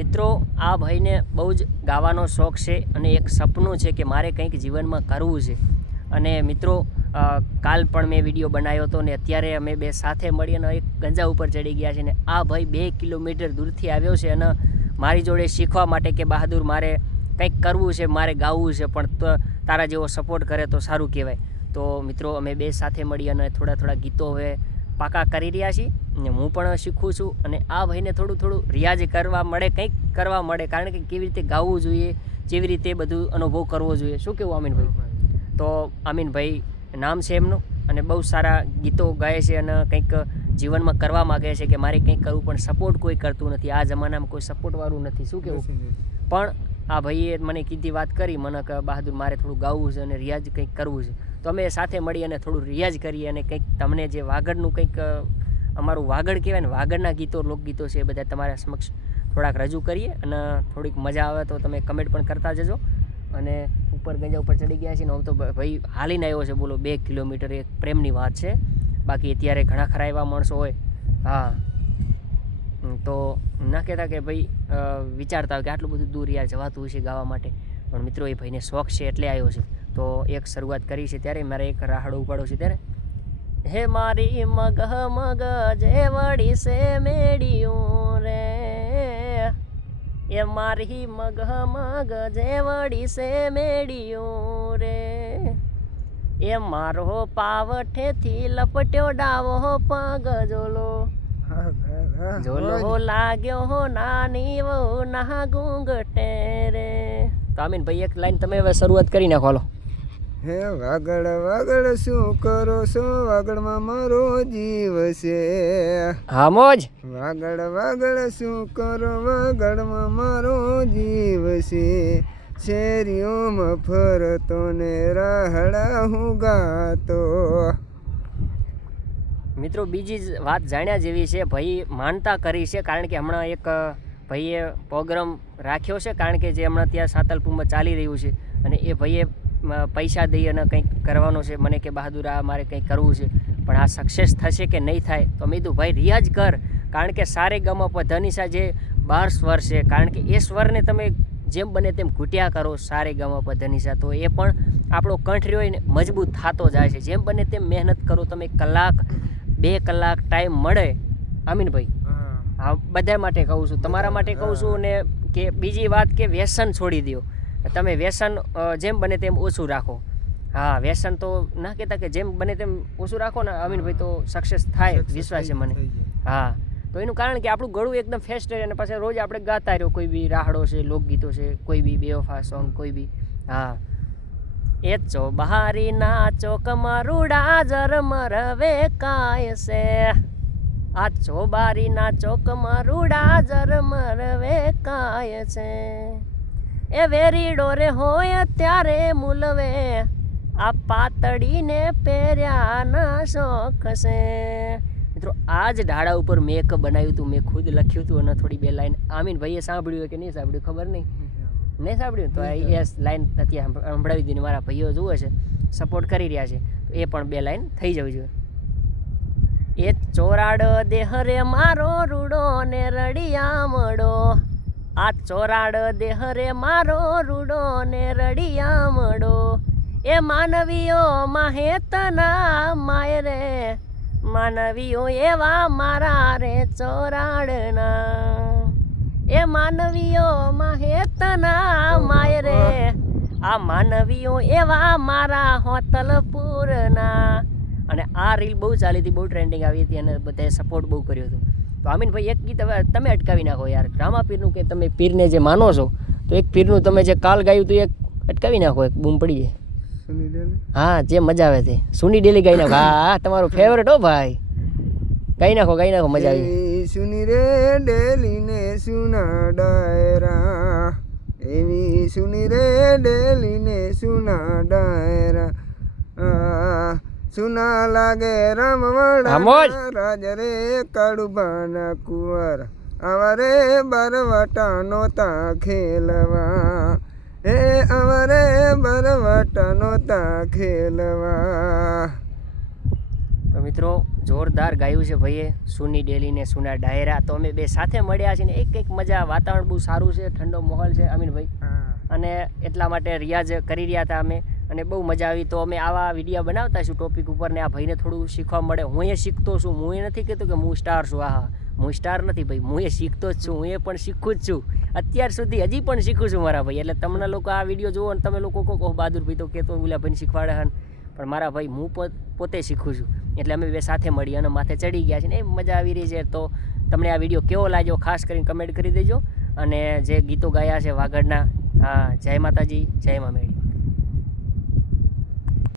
મિત્રો આ ભાઈને બહુ જ ગાવાનો શોખ છે અને એક સપનું છે કે મારે કંઈક જીવનમાં કરવું છે. અને મિત્રો કાલ પણ મેં વિડીયો બનાવ્યો હતો ને અત્યારે અમે બે સાથે મળીને એક ગંજા ઉપર ચડી ગયા છે. ને આ ભાઈ 2 કિલોમીટર દૂરથી આવ્યો છે અને મારી જોડે શીખવા માટે કે બહાદુર મારે કંઈક કરવું છે, મારે ગાવું છે, પણ તારા જેવો સપોર્ટ કરે તો સારું કહેવાય. તો મિત્રો અમે બે સાથે મળી અને થોડા ગીતો હવે પાકા કરી રહ્યા છીએ ને હું પણ શીખું છું. અને આ ભાઈને થોડું રિયાઝ કરવા મળે, કંઈક કરવા મળે, કારણ કે કેવી રીતે ગાવું જોઈએ, જેવી રીતે બધું અનુભવ કરવો જોઈએ. શું કહેવું અમીનભાઈ? તો અમીનભાઈ નામ છે એમનું અને બહુ સારા ગીતો ગાય છે અને કંઈક જીવનમાં કરવા માગે છે કે મારે કંઈક કરવું, પણ સપોર્ટ કોઈ કરતું નથી. આ જમાનામાં કોઈ સપોર્ટવાળું નથી. શું કહેવું? પણ આ ભાઈએ મને કીધી વાત કરી મને કે બહાદુર મારે થોડું ગાવું છે અને રિયાઝ કંઈક કરવું છે. તો અમે સાથે મળી અને થોડું રિયાઝ કરીએ અને કંઈક તમને જે વાગડનું કંઈક અમારું વાગડ કહેવાય ને, વાગડના ગીતો, લોકગીતો છે એ બધા તમારા સમક્ષ થોડાક રજૂ કરીએ અને થોડીક મજા આવે તો તમે કમેન્ટ પણ કરતા જજો. અને ઉપર ગંજા ઉપર ચડી ગયા છીએ ને હું તો ભાઈ હાલીને આવ્યો છે, બોલો 2 કિલોમીટર. એક પ્રેમની વાત છે. બાકી અત્યારે ઘણા ખરા એવા માણસો હોય, હા, તો ના કહેતા કે ભાઈ વિચારતા હોય કે આટલું બધું દૂર યાર જવાતું હશે ગાવા માટે, પણ મિત્રો એ ભાઈને શોખ છે એટલે આવ્યો છે. તો એક શરૂઆત કરી છે ત્યારે મારે એક રાહડો ઉપાડો છે ત્યારે હે મારી મગ જે વળી છે મેડિયું રે, એ મારી મગ જે વળી છે મેડિયું રે, એ મારો પાવઠેથી લપટ્યો ડાવો પગ જોલો લાગ્યો નાની વહુ ના ઘૂંઘટે રે. તો આમીન ભાઈ એક લાઈન તમે હવે શરૂઆત કરી નાખો. હાલો. હે વાગડ શું કરો છો, વાગડમાં મારો જીવ છે. હા મોજ. વાગડ શું કરો, વાગડમાં મારો જીવ છે. શેરીઓમાં ફરતો ને રાહડા હું ગાતો. મિત્રો બીજી જ વાત જાણ્યા જેવી છે. ભાઈ માનતા કરી છે, કારણ કે હમણાં એક ભાઈએ પ્રોગ્રામ રાખ્યો છે, કારણ કે જે હમણાં ત્યાં સાતલપુરમાં ચાલી રહ્યું છે અને એ ભાઈએ પૈસા દઈ અને કંઈક કરવાનો છે. મને કે બહાદુર આ મારે કંઈક કરવું છે, પણ આ સક્સેસ થશે કે નહીં થાય. તો મેં કીધું ભાઈ રિયાઝ કર, કારણ કે સારે ગમ ધનિશા જે 12 સ્વર છે, કારણ કે એ સ્વરને તમે જેમ બને તેમ ઘૂંટ્યા કરો, સારે ગમ ધનિશા, તો એ પણ આપણો કંઠ રહ્યો ને મજબૂત થતો જાય છે. જેમ બને તેમ મહેનત કરો તમે. 1-2 કલાક ટાઈમ મળે અમીનભાઈ, હા, બધા માટે કહું છું, તમારા માટે કહું છું. ને કે બીજી વાત કે વ્યસન છોડી દો તમે. વ્યસન જેમ બને તેમ ઓછું રાખો. હા, વ્યસન તો ના કહેતા કે જેમ બને તેમ ઓછું રાખો ને અમીનભાઈ, તો સક્સેસ થાય, વિશ્વાસ છે મને. હા, તો એનું કારણ કે આપણું ગળું એકદમ ફેસ્ટ રહે અને પછી રોજ આપણે ગાતા રહ્યો, કોઈ બી રાહડો છે, લોકગીતો છે, કોઈ બી બેવફા સોંગ, કોઈ બી. હા, એ ચો બહારી ના ચોકમાં રૂડા ઝરમર વેકાય છે, આ ચોબારી ના ચોકમાં રૂડા ઝરમર વેકાય છે, એ વેરીડો રે હોય ત્યારે મૂલવે, આ પાતળીને પહેર્યા ના શોખ છે. મિત્રો આ જ ઢાળા ઉપર મેં એક બનાવ્યું હતું, મેં ખુદ લખ્યું હતું અને થોડી 2 લાઈન આમીન ભાઈએ સાંભળ્યું હોય કે નહીં સાંભળ્યું ખબર નહીં સાંભળ્યું તો એ લાઈન અત્યારે સંભળાવી દીધી. મારા ભાઈઓ જુએ છે, સપોર્ટ કરી રહ્યા છે, તો એ પણ 2 લાઈન થઈ જવી જોઈએ. એ ચોરાડ દેહ રે મારો રૂડો ને રડિયા મળો, આ ચોરાડ દેહ રે મારો રૂડો ને રડિયા મળો, એ માનવીઓ માહેતના માય રે, માનવીઓ એવા મારા રે ચોરાડના, એ માનવીઓ માહેતના માય રે, આ માનવીઓ એવા મારા હોતલપુરના. અને આ રીલ બહુ ચાલી હતી, બહુ ટ્રેન્ડિંગ આવી હતી અને બધાએ સપોર્ટ બહુ કર્યો હતો. તો આમીનભાઈ એક ગીત હવે તમે અટકાવી નાખો યાર. રામાપીરનું કે તમે પીરને જે માનો છો, તો એક પીરનું તમે જે કાલ ગાયું હતું એક અટકાવી નાખો, એક બૂમ પડી જાય. હા, જે મજા આવે તે સુની ડેલી ગાઈ નાખો. હા, તમારું ફેવરેટ હો ભાઈ, ગાઈ નાખો મજા આવી. સુની રે ડેલી ને સુના ડાયરા, એવી સુની રે ડેલી ને સુના ડાયરા, સુના લાગે રમવાડા રાજ રે કડુબાના કુંવર, આવા રે બરવટા નોતા ખેલવા, હે આવા રે બરવટા નોતા ખેલવા. તો તો મિત્રો જોરદાર ગાયું છે ભાઈએ સુની ડેલી ને સુના ડાયરા. તો અમે બે સાથે મળ્યા છીએ ને એક મજા, વાતાવરણ બહુ સારું છે, ઠંડો માહોલ છે અમીનભાઈ, અને એટલા માટે રિયાઝ કરી રહ્યા હતા અમે અને બહુ મજા આવી. તો અમે આવા વિડીયો બનાવતા છું ટોપિક ઉપર ને આ ભાઈને થોડું શીખવા મળે. હું એ શીખતો છું, હું એ નથી કહેતો કે હું સ્ટાર છું. હા, હું સ્ટાર નથી ભાઈ, હું એ શીખતો જ છું, હું એ પણ શીખું જ છું અત્યાર સુધી, હજી પણ શીખું છું મારા ભાઈ. એટલે તમને લોકો આ વિડીયો જુઓ અને તમે લોકો કહો બહાદુરભાઈ તો કહેતો ઓલા ભાઈને શીખવાડે હન, પણ મારા ભાઈ હું પોતે શીખું છું. એટલે અમે બે સાથે મળી અને માથે ચડી ગયા છે ને એ મજા આવી રહી છે. તો તમને આ વિડીયો કેવો લાગ્યો ખાસ કરીને કમેન્ટ કરી દેજો. અને જે ગીતો ગાયા છે વાગડના, હા, જય માતાજી, જય મા મેળી.